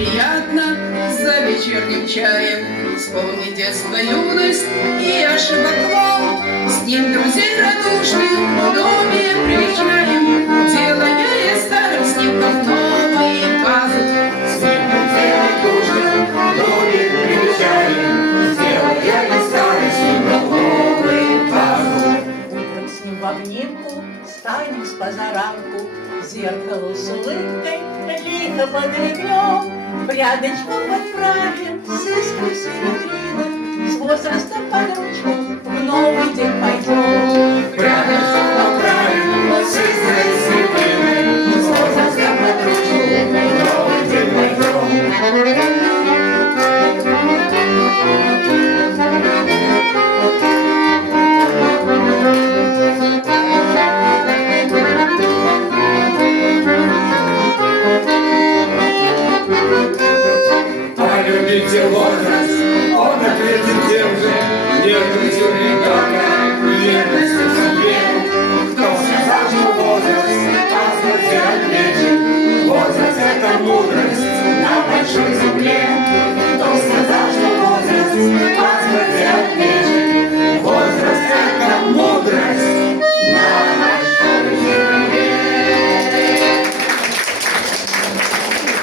приятно за вечерним чаем вспомнить детство, юность и ошибок вам. С ним друзей радушных в доме привечаем, делая из старых снимков новые пазлы. С ним друзей радушных в доме привечаем, делая из старых снимков новые пазлы. Утром с ним в обнимку станем с позаранку, зеркало с улыбкой лихо подмигнем, прядочку подправим с искрой середины, с возрастом под ручку в новый день пойдем. Прядочку поправим с искрой середины, с возрастом под ручку в новый день пойдем. Полюбите возраст